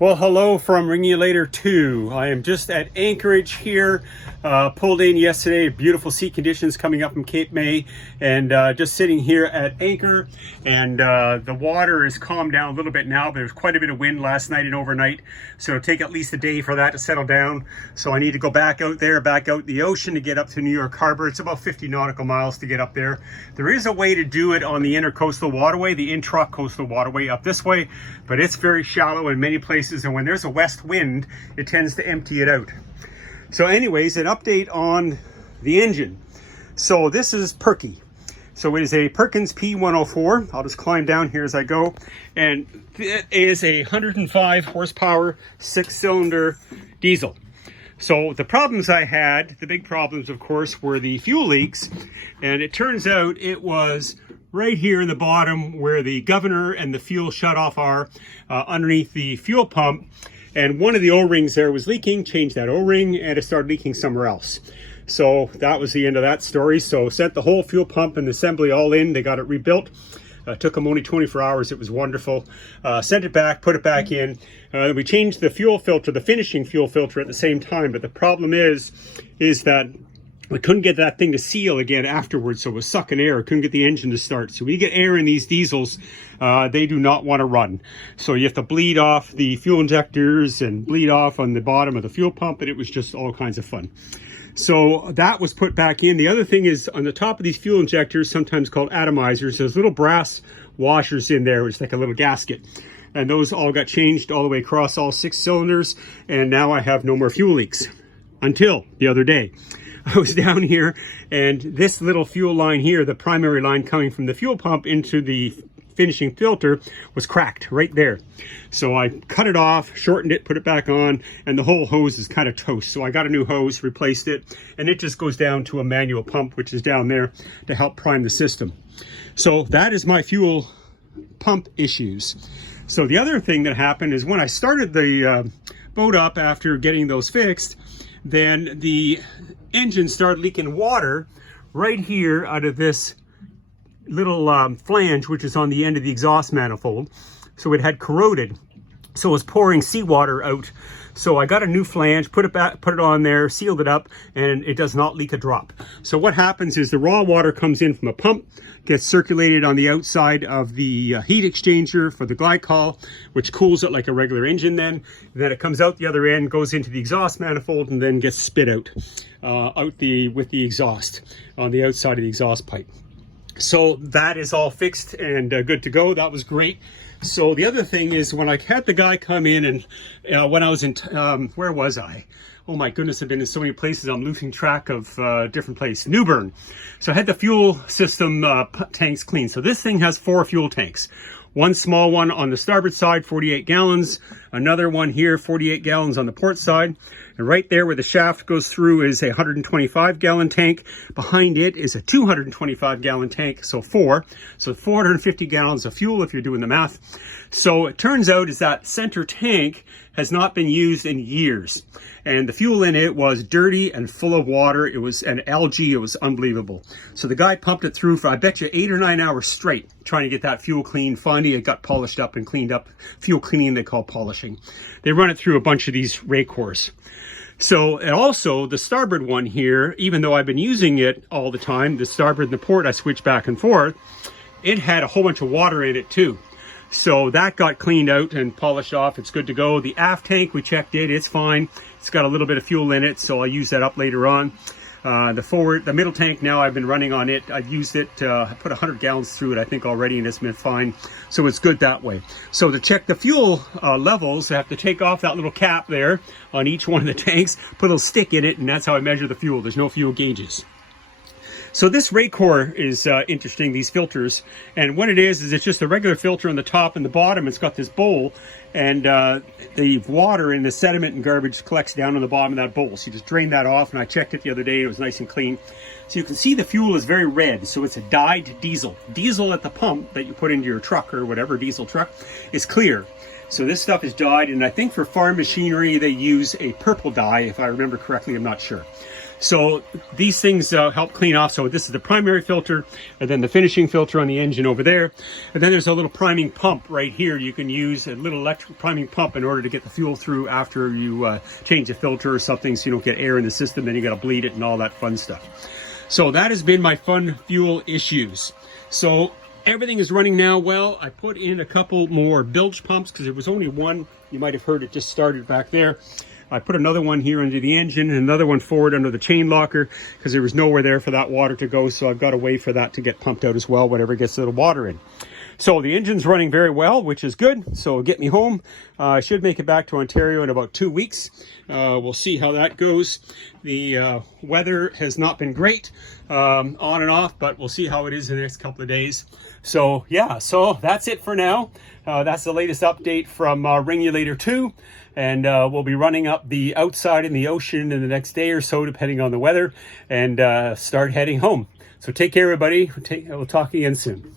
Well, hello from Ring You Later 2. I am just at Anchorage here. Pulled in yesterday. Beautiful sea conditions coming up from Cape May, and just sitting here at anchor. And the water is calmed down a little bit now. There's quite a bit of wind last night and overnight, so it'll take at least a day for that to settle down. So I need to go back out there, back out the ocean to get up to New York Harbor. It's about 50 nautical miles to get up there. There is a way to do it on the intercoastal waterway, the intra-coastal waterway up this way, but it's very shallow in many places, and when there's a west wind, it tends to empty it out. So anyways, an update on the engine. So this is Perky. So it is a Perkins P104. I'll just climb down here as I go. And it is a 105 horsepower, 6-cylinder diesel. So the problems I had, the big problems of course, were the fuel leaks. And it turns out it was right here in the bottom where the governor and the fuel shutoff are, underneath the fuel pump. And one of the O-rings there was leaking, changed that O-ring, and it started leaking somewhere else. So that was the end of that story. So sent the whole fuel pump and assembly all in. They got it rebuilt. Took them only 24 hours. It was wonderful. Sent it back, put it back in. We changed the fuel filter, the finishing fuel filter at the same time. But the problem is that we couldn't get that thing to seal again afterwards, so it was sucking air. Couldn't get the engine to start. So when you get air in these diesels, they do not want to run. So you have to bleed off the fuel injectors and bleed off on the bottom of the fuel pump, and it was just all kinds of fun. So that was put back in. The other thing is, on the top of these fuel injectors, sometimes called atomizers, there's little brass washers in there, which is like a little gasket. And those all got changed all the way across all 6 cylinders, and now I have no more fuel leaks. Until the other day. I was down here, and this little fuel line here, the primary line coming from the fuel pump into the finishing filter, was cracked right there. So I cut it off, shortened it, put it back on, and the whole hose is kind of toast. So I got a new hose, replaced it, and it just goes down to a manual pump, which is down there to help prime the system. So that is my fuel pump issues. So the other thing that happened is when I started the boat up after getting those fixed, then the engine started leaking water right here out of this little flange, which is on the end of the exhaust manifold. So it had corroded. So it was pouring seawater out. So I got a new flange, put it on there, sealed it up, and it does not leak a drop. So what happens is the raw water comes in from a pump, gets circulated on the outside of the heat exchanger for the glycol, which cools it like a regular engine then. Then it comes out the other end, goes into the exhaust manifold, and then gets spit out, with the exhaust on the outside of the exhaust pipe. So that is all fixed and good to go. That was great. So the other thing is, when I had the guy come in, and when I was in, where was I? Oh my goodness, I've been in so many places, I'm losing track of different places. New Bern. So I had the fuel system tanks cleaned. So this thing has 4 fuel tanks. One small one on the starboard side, 48 gallons. Another one here, 48 gallons on the port side. And right there where the shaft goes through is a 125-gallon tank. Behind it is a 225-gallon tank, so 4. So 450 gallons of fuel if you're doing the math. So it turns out is that center tank has not been used in years. And the fuel in it was dirty and full of water. It was an algae. It was unbelievable. So the guy pumped it through for, I bet you, 8 or 9 hours straight, trying to get that fuel clean. Finally, it got polished up and cleaned up. Fuel cleaning, they call polishing. They run it through a bunch of these Raycors. So, and also the starboard one here, even though I've been using it all the time, the starboard and the port, I switch back and forth, it had a whole bunch of water in it too. So that got cleaned out and polished off. It's good to go. The aft tank, we checked it. It's fine. It's got a little bit of fuel in it, so I'll use that up later on. The middle tank now, I've been running on it. I've used it, I put 100 gallons through it, I think, already, and it's been fine. So it's good that way. So to check the fuel levels, I have to take off that little cap there on each one of the tanks, put a little stick in it, and that's how I measure the fuel. There's no fuel gauges. So this Raycor is interesting, these filters. And what it is it's just a regular filter on the top and the bottom. It's got this bowl, and the water and the sediment and garbage collects down on the bottom of that bowl. So you just drain that off, and I checked it the other day. It was nice and clean. So you can see the fuel is very red. So it's a dyed diesel. Diesel at the pump that you put into your truck or whatever, diesel truck, is clear. So this stuff is dyed, and I think for farm machinery they use a purple dye, if I remember correctly. I'm not sure. So these things help clean off. So this is the primary filter, and then the finishing filter on the engine over there. And then there's a little priming pump right here. You can use a little electric priming pump in order to get the fuel through after you change the filter or something, so you don't get air in the system. Then you got to bleed it and all that fun stuff. So that has been my fun fuel issues. So everything is running now well. I put in a couple more bilge pumps because there was only one. You might have heard it just started back there. I put another one here under the engine and another one forward under the chain locker because there was nowhere there for that water to go. So I've got a way for that to get pumped out as well whenever it gets a little water in. So the engine's running very well, which is good. So it'll get me home. I should make it back to Ontario in about 2 weeks. We'll see how that goes. The weather has not been great on and off, but we'll see how it is in the next couple of days. So yeah, so that's it for now. That's the latest update from Ringulator 2. And we'll be running up the outside in the ocean in the next day or so, depending on the weather, and start heading home. So take care, everybody. We'll talk again soon.